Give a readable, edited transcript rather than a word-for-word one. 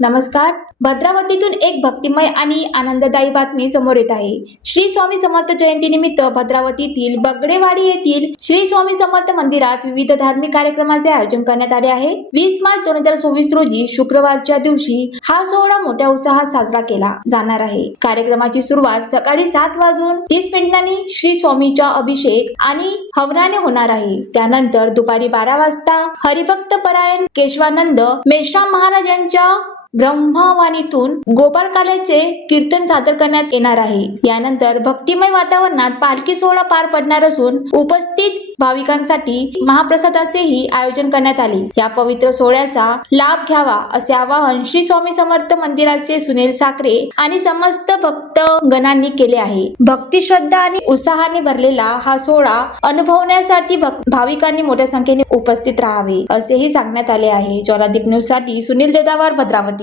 नमस्कार. भद्रावतीतून एक भक्तिमय आणि आनंददायी बातमी समोर येत आहे. श्री स्वामी समर्थ जयंतीनिमित्त भद्रावतीतील बगडेवाडी येथील श्री स्वामी समर्थ मंदिरात विविध धार्मिक कार्यक्रमाचे आयोजन करण्यात आले आहे. 20 मार्च 2024 रोजी शुक्रवारच्या दिवशी हा सोहळा मोठ्या उत्साहात साजरा केला जाणार आहे. कार्यक्रमाची सुरुवात सकाळी 7:30 श्री स्वामीचा अभिषेक आणि हवनाने होणार आहे. त्यानंतर दुपारी 12 वाजता हरिभक्त परायण केशवानंद मेश्राम महाराज यांच्या ब्रह्मवाणीतून गोपाळकाल्याचे कीर्तन सादर करण्यात येणार आहे. यानंतर भक्तिमय वातावरणात पालखी सोहळा पार पडणार असून उपस्थित भाविकांसाठी महाप्रसादाचेही आयोजन करण्यात आले. या पवित्र सोहळ्याचा लाभ घ्यावा असे आवाहन श्री स्वामी समर्थ मंदिराचे सुनील साखरे आणि समस्त भक्तगणांनी केले आहे. भक्ती, श्रद्धा आणि उत्साहाने भरलेला हा सोहळा अनुभवण्यासाठी भाविकांनी मोठ्या संख्येने उपस्थित राहावे असेही सांगण्यात आले आहे. ज्वालादीप न्यूज साठी सुनील देदावार, भद्रावती.